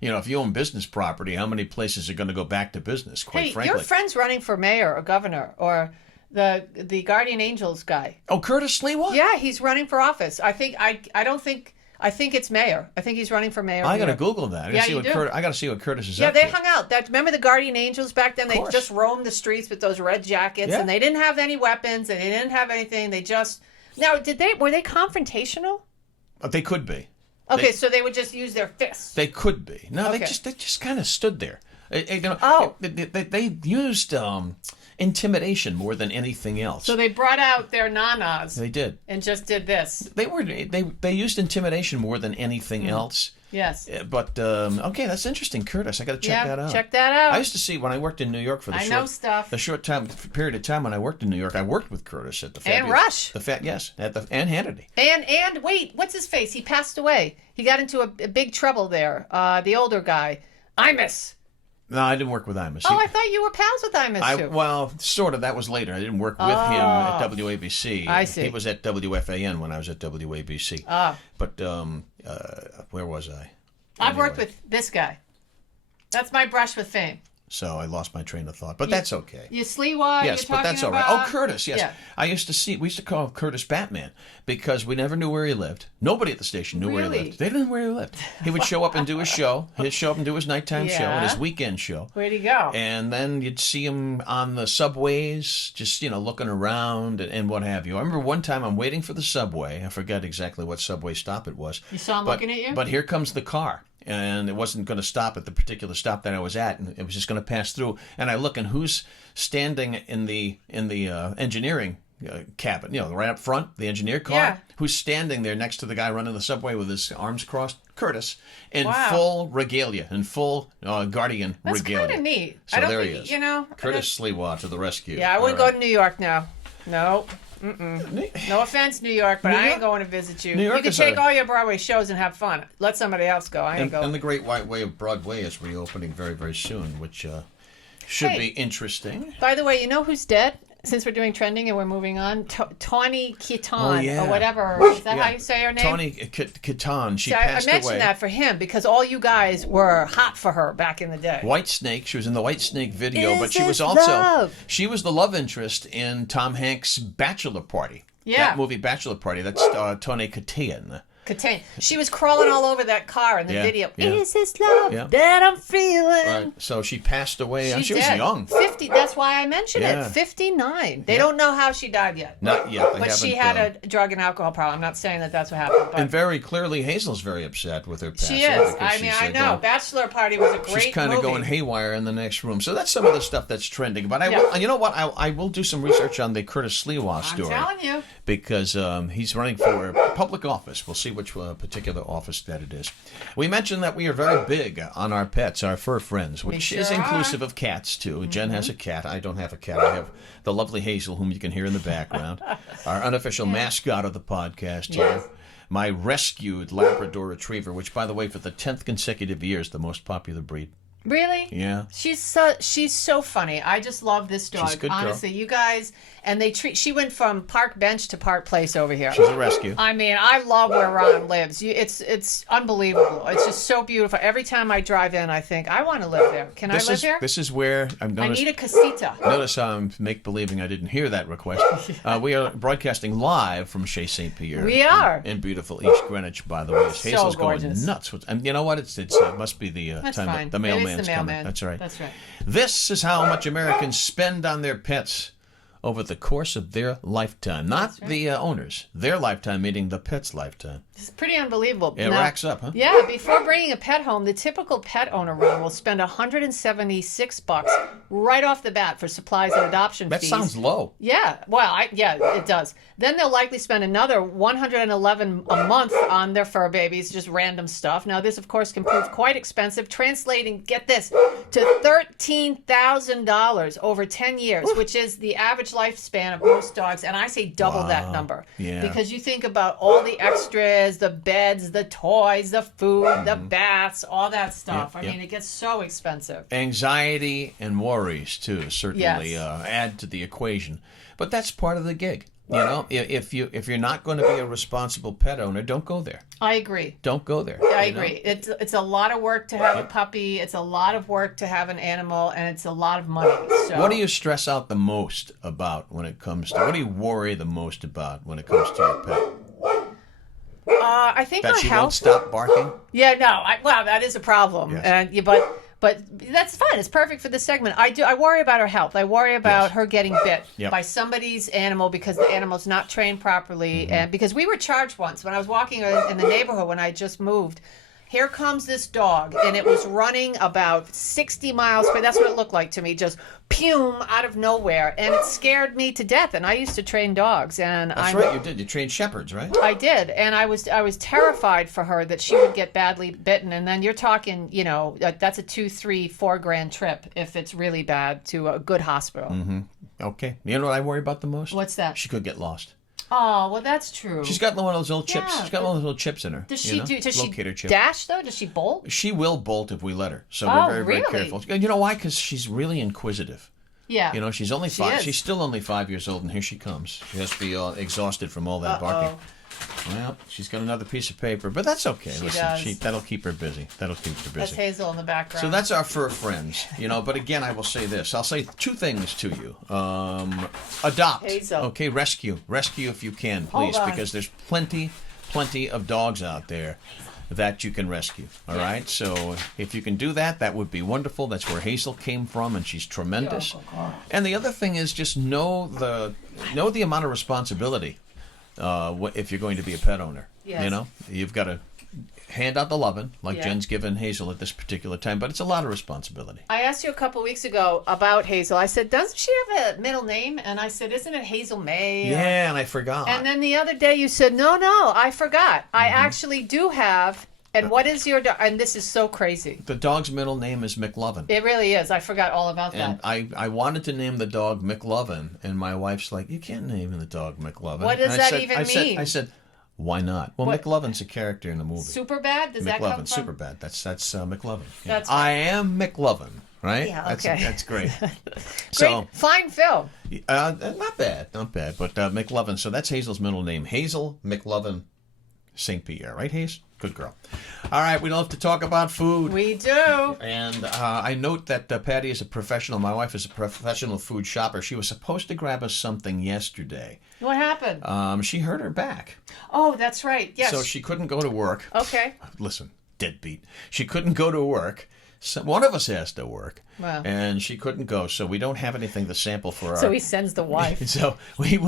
if you own business property, how many places are going to go back to business, quite frankly? Your friend's running for mayor or governor or the Guardian Angels guy. Oh, Curtis Sliwa? Yeah, he's running for office. I think it's mayor. I think he's running for mayor. I got to Google that. I got to see what Curtis is up to. Yeah, to. they hung out. Remember the Guardian Angels back then? Of They course. just roamed the streets with those red jackets, and they didn't have any weapons, and they didn't have anything. They just... Now, were they confrontational? They could be. Okay, so they would just use their fists. They could be. No, Okay. they just kind of stood there. Oh. They used intimidation more than anything else. So they brought out their nanas. They did. And just did this. They used intimidation more than anything else. Yes. But okay, that's interesting, Curtis. I got to check that out. Check that out. I used to see when I worked in New York for the short period of time when I worked in New York. I worked with Curtis at the and Rush. and Hannity. And wait, what's his face? He passed away. He got into a big trouble there. The older guy, Imus. No, I didn't work with Imus. I thought you were pals with Imus too. Well, sort of. That was later. I didn't work with him at WABC. I see. He was at WFAN when I was at WABC. But where was I? I've worked with this guy. That's my brush with fame. So I lost my train of thought, but that's okay. You Sliwa, yes, but that's all right. Oh, Curtis, yes. Yeah. We used to call Curtis Batman because we never knew where he lived. Nobody at the station knew where he lived. They didn't know where he lived. He would show up and do his show. He'd show up and do his nighttime show and his weekend show. Where'd he go? And then you'd see him on the subways, just, looking around and what have you. I remember one time I'm waiting for the subway. I forgot exactly what subway stop it was. You saw him looking at you? But here comes the car. And it wasn't going to stop at the particular stop that I was at, and it was just going to pass through. And I look, and who's standing in the engineering cabin? Right up front, the engineer car. Yeah. Who's standing there next to the guy running the subway with his arms crossed? Curtis, in full regalia, in full Guardian regalia. That's kind of neat. So I don't there think, he is. Curtis Sliwa to the rescue. Yeah, I wouldn't go to New York now. No. No offense, New York, but I ain't going to visit you. You can take all your Broadway shows and have fun. Let somebody else go. I ain't going. And the Great White Way of Broadway is reopening very, very soon, which should be interesting. By the way, you know who's dead? Since we're doing trending and we're moving on, Tawny Kitan or whatever. Is that how you say her name? Tawny Kitan. She passed away. I mentioned that for him because all you guys were hot for her back in the day. White Snake. She was in the White Snake video, but she was also she was the love interest in Tom Hanks' Bachelor Party. Yeah. That movie Bachelor Party. That's Tawny Kitan. She was crawling all over that car in the video. Yeah. Is this love that I'm feeling? Right. So she passed away. She was young. 50. That's why I mentioned it. 59. They don't know how she died yet. Not yet. But she had a drug and alcohol problem. I'm not saying that that's what happened. But and very clearly, Hazel's very upset with her passing. She is. I know. Bachelor Party was a great movie. She's kind of going haywire in the next room. So that's some of the stuff that's trending. But you know what? I will do some research on the Curtis Sliwa story. I'm telling you. Because he's running for public office. We'll see which particular office that it is. We mentioned that we are very big on our pets, our fur friends, which is inclusive of cats, too. Mm-hmm. Jen has a cat. I don't have a cat. I have the lovely Hazel, whom you can hear in the background, our unofficial mascot of the podcast here. Yes. My rescued Labrador Retriever, which, by the way, for the 10th consecutive year is the most popular breed. Really? Yeah. She's so funny. I just love this dog. She's a good Honestly, girl. You guys, and she went from park bench to park place over here. She's a rescue. I mean, I love where Ron lives. It's unbelievable. It's just so beautiful. Every time I drive in, I think I want to live there. Can I live here? This is where I need a casita. Notice I'm make-believing I didn't hear that request. We are broadcasting live from Chez St.Pierre. We are. In beautiful East Greenwich, by the way. Hazel's gorgeous. Going nuts. And you know what? It must be the time the mailman's coming. That's right. That's right. This is how much Americans spend on their pets over the course of their lifetime. Not the owners. Their lifetime, meaning the pet's lifetime. It's pretty unbelievable. It racks up, huh? Yeah, before bringing a pet home, the typical pet owner, Ron, will spend $176 right off the bat for supplies and adoption fees. That sounds low. Yeah, well, it does. Then they'll likely spend another $111 a month on their fur babies, just random stuff. Now, this, of course, can prove quite expensive, translating, get this, to $13,000 over 10 years, which is the average lifespan of most dogs, and I say double that number. Yeah. Because you think about all the extras, the beds, the toys, the food, the baths, all that stuff. I mean, it gets so expensive. Anxiety and worries, too, certainly add to the equation. But that's part of the gig. You know, if you're not going to be a responsible pet owner, don't go there. I agree. Don't go there. I agree. It's a lot of work to have a puppy. It's a lot of work to have an animal, and it's a lot of money. So. What do you stress out the most about when it comes to? What do you worry the most about when it comes to your pet? I think That her she health. won't stop barking. Yeah, no. Well, that is a problem, Yes. but that's fine. It's perfect for this segment. I worry about her health. I worry about her getting bit by somebody's animal because the animal's not trained properly, and because we were charged once when I was walking in the neighborhood when I just moved. Here comes this dog, and it was running about 60 miles per. That's what it looked like to me, just pume out of nowhere, and it scared me to death. And I used to train dogs, and That's right, you did. You trained shepherds, right? I did, and I was terrified for her that she would get badly bitten. And then you're talking, that's a 2, 3, 4 grand trip if it's really bad to a good hospital. Mm-hmm. Okay, you know what I worry about the most? What's that? She could get lost. Oh, well, that's true. She's got one of those little chips. Yeah, She's got one of those little chips in her. Does she Does she Locator chip. dash though? Does she bolt? She will bolt if we let her. So Oh, we're very, really? very careful. You know why? Because she's really inquisitive. Yeah. You know, she's only She 5. is. She's still only 5 years old, and here she comes. She has to be exhausted from all that barking. Well, she's got another piece of paper, but that's okay. She Listen, does. that'll keep her busy. That'll keep her busy. That's Hazel in the background. So that's our fur friends, But again, I will say this. I'll say 2 things to you. Adopt. Hazel. Okay, rescue if you can, please, Hold on. because there's plenty of dogs out there that you can rescue. All right. So if you can do that, that would be wonderful. That's where Hazel came from, and she's tremendous. And the other thing is just know the amount of responsibility if you're going to be a pet owner. Yes. You've got to hand out the loving, like Jen's given Hazel at this particular time, but it's a lot of responsibility. I asked you a couple weeks ago about Hazel. I said, doesn't she have a middle name? And I said, isn't it Hazel May? Yeah, and I forgot. And then the other day you said, no, I forgot. I actually do have. And what is your dog? And this is so crazy. The dog's middle name is McLovin. It really is. I forgot all about And that. I wanted to name the dog McLovin, and my wife's like, you can't name the dog McLovin. What does And that even mean? I said, why not? Well, What? McLovin's a character in the movie. Superbad? Does that come from? Superbad. That's McLovin. Yeah. That's I am McLovin, right? Yeah, okay. That's great. Great. Fine film. Not bad. But McLovin. So that's Hazel's middle name. Hazel McLovin St.Pierre, right, Hayes? Good girl. All right, we love to talk about food. We do. And I note that Patty is a professional. My wife is a professional food shopper. She was supposed to grab us something yesterday. What happened? She hurt her back. Oh, that's right. Yes. So she couldn't go to work. Okay. Listen, deadbeat. She couldn't go to work. So one of us has to work. Wow. And she couldn't go, so we don't have anything to sample for So our... he sends the wife. So we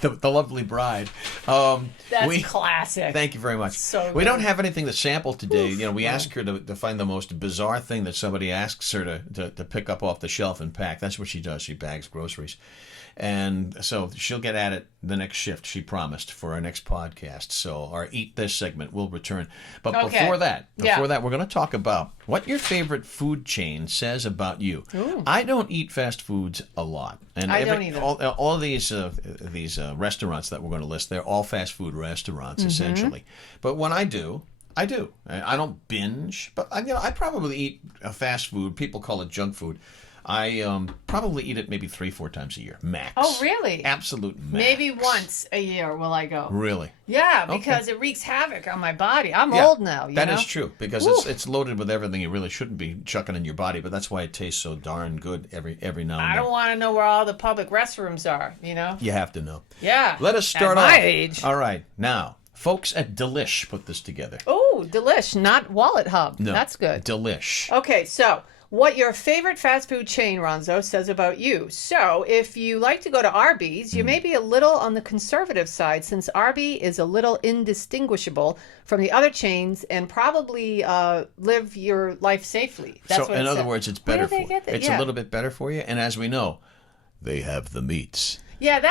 the lovely bride. That's classic. Thank you very much. So we good. don't have anything to sample today. We ask her to find the most bizarre thing that somebody asks her to pick up off the shelf and pack. That's what she does. She bags groceries. And so she'll get at it the next shift, she promised, for our next podcast. So our Eat This segment will return. But before that, we're going to talk about what your favorite food chain says about you. Ooh. I don't eat fast foods a lot. And I don't either. all of these restaurants that we're going to list, they're all fast food restaurants, essentially. But when I do, I do. I don't binge, but I probably eat fast food. People call it junk food. I probably eat it maybe 3-4 times a year, max. Oh, really? Absolute max. Maybe once a year will I go. Really? Yeah, because it wreaks havoc on my body. I'm old now, you know? That is true, because it's loaded with everything you really shouldn't be chucking in your body, but that's why it tastes so darn good every now and then. I don't want to know where all the public restrooms are, You have to know. Yeah. Let us start at off. my age. All right, now, folks at Delish put this together. Oh, Delish, not Wallet Hub. No, That's good. Delish. Okay, so what your favorite fast food chain, Ronzo, says about you. So if you like to go to Arby's, you may be a little on the conservative side, since Arby is a little indistinguishable from the other chains and probably live your life safely. That's So what in it other said. words, it's Where better do they for get that? It's a little bit better for you, and as we know, they have the meats. Yeah,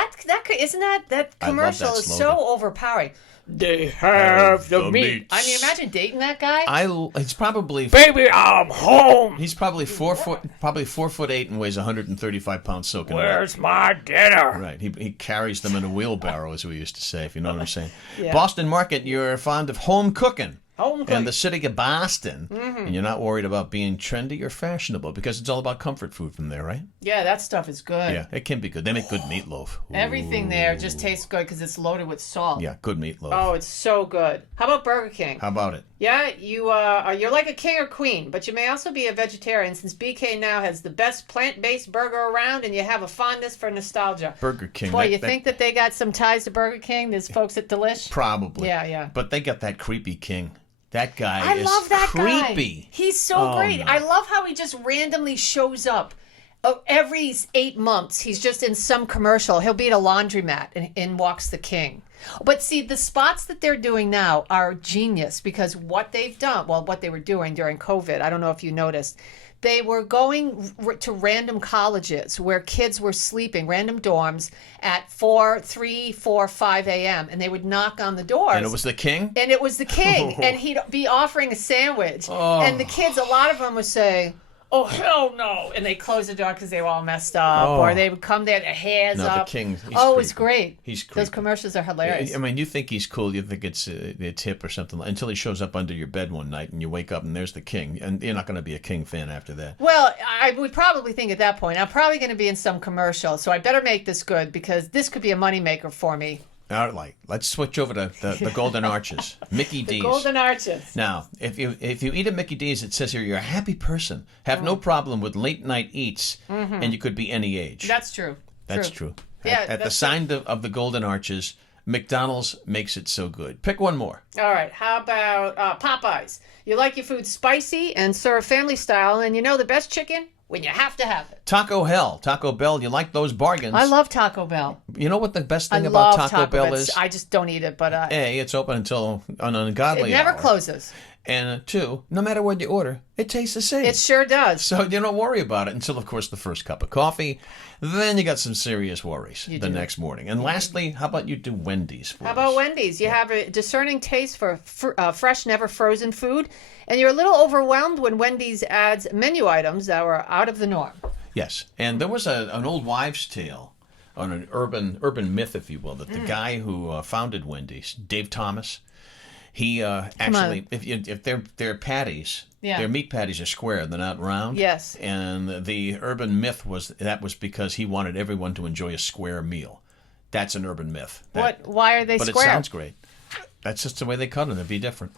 isn't that commercial that is so slogan. overpowering. They have the meat. I mean, imagine dating that guy. He's probably Baby, I'm home. He's probably 4'8" and weighs 135 pounds soaking wet. Where's my dinner? Right, he carries them in a wheelbarrow, as we used to say, if you know what I'm saying. Yeah. Boston Market, you're fond of home cooking. Home cooking. And the city of Boston. And you're not worried about being trendy or fashionable because it's all about comfort food from there, right? Yeah, that stuff is good. Yeah, it can be good. They make good meatloaf. Ooh. Everything there just tastes good because it's loaded with salt. Yeah, good meatloaf. Oh, it's so good. How about Burger King? How about it? Yeah, you're like a king or queen, but you may also be a vegetarian since BK now has the best plant-based burger around, and you have a fondness for nostalgia. Burger King. Boy, you think that they got some ties to Burger King? There's folks at Delish? Probably. Yeah. But they got that creepy king. That guy I is love that creepy. guy. He's so great. No. I love how he just randomly shows up. Oh, every 8 months, he's just in some commercial. He'll be at a laundromat and in walks the king. But see, the spots that they're doing now are genius because what they've done, well, what they were doing during COVID, I don't know if you noticed, they were going to random colleges where kids were sleeping, random dorms, at 3, 4, 5 a.m. And they would knock on the doors. And it was the king? And it was the king. And he'd be offering a sandwich. Oh. And the kids, a lot of them would say, oh, hell no. And they close the door because they were all messed up. Oh. Or they would come there, their hairs up. The king. Oh, it was great. He's creepy. Those commercials are hilarious. I mean, you think he's cool. You think it's hip or something until he shows up under your bed one night and you wake up and there's the king. And you're not going to be a king fan after that. Well, I would probably think at that point, I'm probably going to be in some commercial. So I better make this good because this could be a moneymaker for me. All right, let's switch over to the Golden Arches. Mickey D's. Golden Arches. Now, if you eat at Mickey D's, it says here you're a happy person. Have no problem with late night eats, and you could be any age. That's true. That's true. Yeah, At the sign of the Golden Arches, McDonald's makes it so good. Pick one more. All right. How about Popeyes? You like your food spicy and serve family style, and you know the best chicken when you have to have it. Taco Bell, you like those bargains. I love Taco Bell. You know what the best thing I about love Taco Bell Bell. is? I just don't eat it, but A, it's open until an ungodly it never hour. closes. And two, no matter what you order, it tastes the same. It sure does. So you don't worry about it until, of course, the first cup of coffee. Then you got some serious worries the next morning. And lastly, how about you do Wendy's for How about us? Wendy's? You have a discerning taste for fresh, never frozen food, and you're a little overwhelmed when Wendy's adds menu items that are out of the norm. Yes. And there was an old wives' tale on an urban myth, if you will, that the guy who founded Wendy's, Dave Thomas, he actually, if they're patties, their meat patties are square, they're not round. Yes. And the urban myth was because he wanted everyone to enjoy a square meal. That's an urban myth. Why are they but square? But it sounds great. That's just the way they cut them. It'd be different.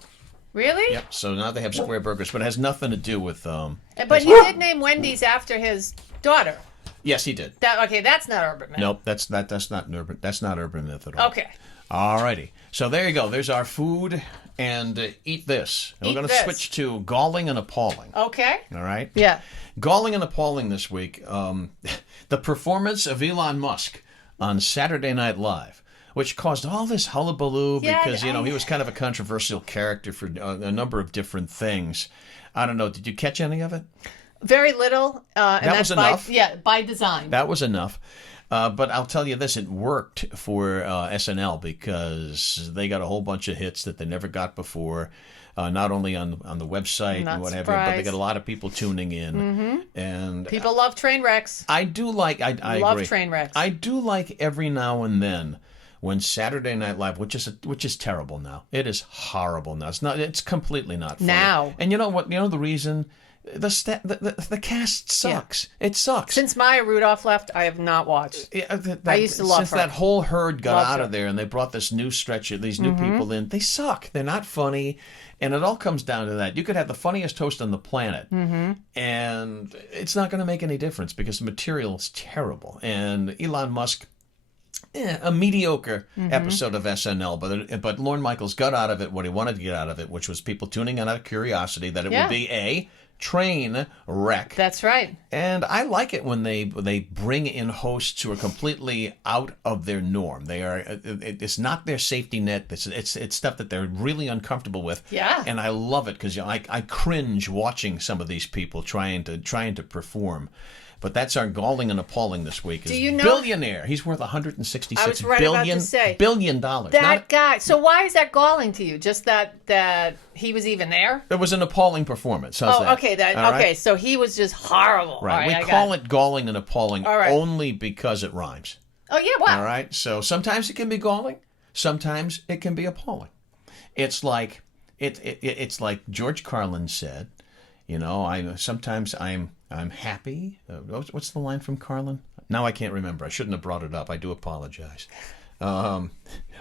Really? Yep. So now they have square burgers, but it has nothing to do with. But he did name Wendy's after his daughter. Yes, he did. That's not urban myth. Nope, that's not urban. That's not urban myth at all. Okay. Alrighty. So there you go. There's our food, and eat this. And we're going to switch to galling and appalling. Okay. All right. Yeah. Galling and appalling this week. The performance of Elon Musk on Saturday Night Live, which caused all this hullabaloo because he was kind of a controversial character for a number of different things. I don't know. Did you catch any of it? Very little. And that was enough. By design. That was enough. But I'll tell you this, it worked for SNL because they got a whole bunch of hits that they never got before, not only on the website and what have you, but they got a lot of people tuning in. Mm-hmm. And people love train wrecks. I do like, I love agree. Train wrecks. I do like every now and then when Saturday Night Live, which is terrible now. It is horrible now. It's completely not funny. Now. And you know what? You know the reason? The cast sucks. Yeah. It sucks. Since Maya Rudolph left, I have not watched. I used to love her. Since that whole herd got out of there and they brought this new stretch of these new people in, they suck. They're not funny. And it all comes down to that. You could have the funniest host on the planet, and it's not going to make any difference because the material is terrible. And Elon Musk, a mediocre episode of SNL, but Lorne Michaels got out of it what he wanted to get out of it, which was people tuning in out of curiosity that it would be a train wreck. That's right. And I like it when they bring in hosts who are completely out of their norm. It's not their safety net. It's stuff that they're really uncomfortable with. Yeah. And I love it because I cringe watching some of these people trying to perform. But that's our galling and appalling this week. Do you know? Billionaire. He's worth $166 I was right about to say. billion dollars. That guy. So why is that galling to you? Just that he was even there? It was an appalling performance. How's that? Okay. All Okay. right? So he was just horrible. Right. All right, We call it galling and appalling right. only because it rhymes. Oh yeah. Wow. All right. So sometimes it can be galling. Sometimes it can be appalling. It's like It's like George Carlin said. You know, sometimes I'm happy. What's the line from Carlin? Now I can't remember. I shouldn't have brought it up. I do apologize.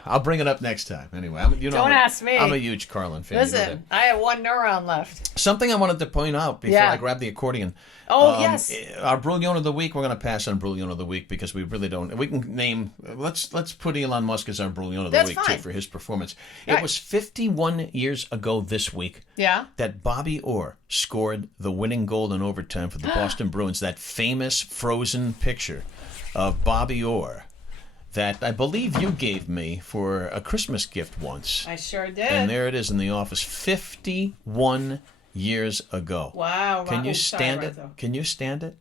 I'll bring it up next time. Anyway, Don't ask me. I'm a huge Carlin fan. Listen, I have one neuron left. Something I wanted to point out before I grab the accordion. Oh, yes. Our Brilliant of the Week, we're going to pass on Brilliant of the Week because we really don't. We can name. Let's put Elon Musk as our Brilliant of the Week too for his performance. It was 51 years ago this week. That Bobby Orr scored the winning goal in overtime for the Boston Bruins. That famous frozen picture of Bobby Orr that I believe you gave me for a Christmas gift once. I sure did. And there it is in the office, 51 years ago. Wow. Can you stand it? Can you stand it?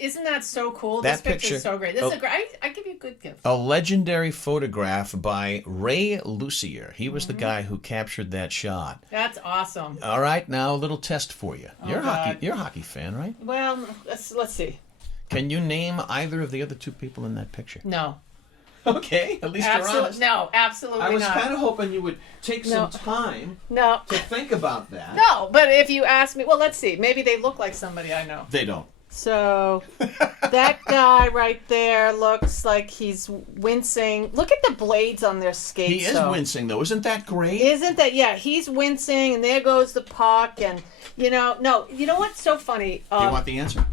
Isn't that so cool? That this picture is so great. This is a great. I give you a good gift. A legendary photograph by Ray Lucier. He was the guy who captured that shot. That's awesome. All right, now a little test for you. You're a hockey fan, right? Well, let's see. Can you name either of the other two people in that picture? No. Okay, at least you're honest. No, absolutely not. I was kind of hoping you would take some time to think about that. No, but if you ask me, well, let's see. Maybe they look like somebody I know. They don't. So that guy right there looks like he's wincing. Look at the blades on their skates. He is wincing, though. Isn't that great? Isn't that? Yeah, he's wincing, and there goes the puck. And, you know what's so funny? Do you want the answer?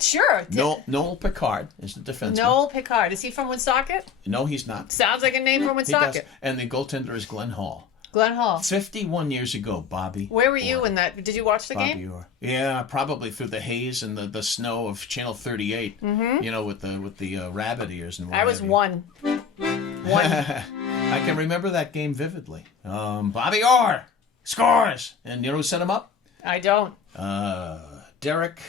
Sure. Noel Picard is the defenseman. Noel Picard. Is he from Woonsocket? No, he's not. Sounds like a name from Woonsocket. He does. And the goaltender is Glenn Hall. Glenn Hall. 51 years ago, Bobby. Where were you in that? Did you watch the game? Bobby Orr. Yeah, probably through the haze and the snow of Channel 38. Mm-hmm. You know, with the rabbit ears and what I was one. I can remember that game vividly. Bobby Orr scores, and you know who set him up? I don't. Derek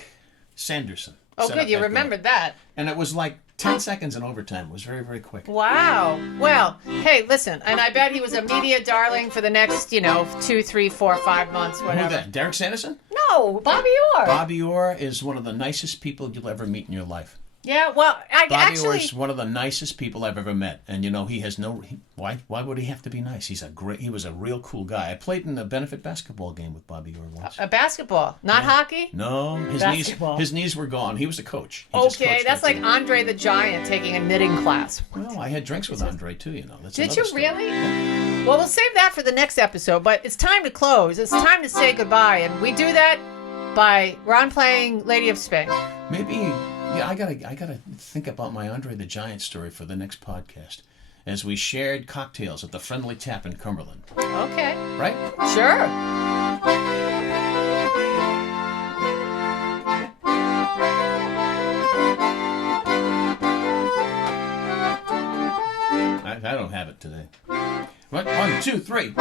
Sanderson. Oh, good. You remembered that. And it was like 10 seconds in overtime. It was very, very quick. Wow. Well, hey, listen, and I bet he was a media darling for the next, 2, 3, 4, 5 months, whatever. Who's that? Derek Sanderson? No, Bobby Orr. Bobby Orr is one of the nicest people you'll ever meet in your life. Yeah, well, Bobby Orr is one of the nicest people I've ever met, and he has why would he have to be nice? He was a real cool guy. I played in a benefit basketball game with Bobby Orr once. A basketball, not hockey? No, his knees were gone. He was a coach. Okay, that's like Andre the Giant taking a knitting class. Well, I had drinks with Andre too. Did you really? Yeah. Well, we'll save that for the next episode. But it's time to close. It's time to say goodbye, and we do that by Ron playing Lady of Spain. Maybe. Yeah, I gotta think about my Andre the Giant story for the next podcast, as we shared cocktails at the Friendly Tap in Cumberland. Okay. Right? Sure. I don't have it today. What? 1, 2, 3. You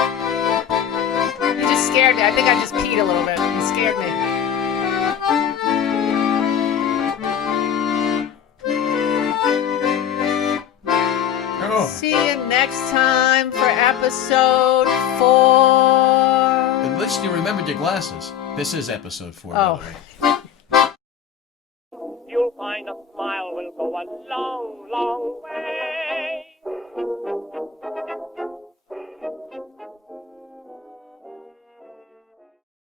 just scared me. I think I just peed a little bit. You scared me. See you next time for episode 4. At least you remembered your glasses. This is episode 4. Oh. By the way. You'll find a smile will go a long, long way.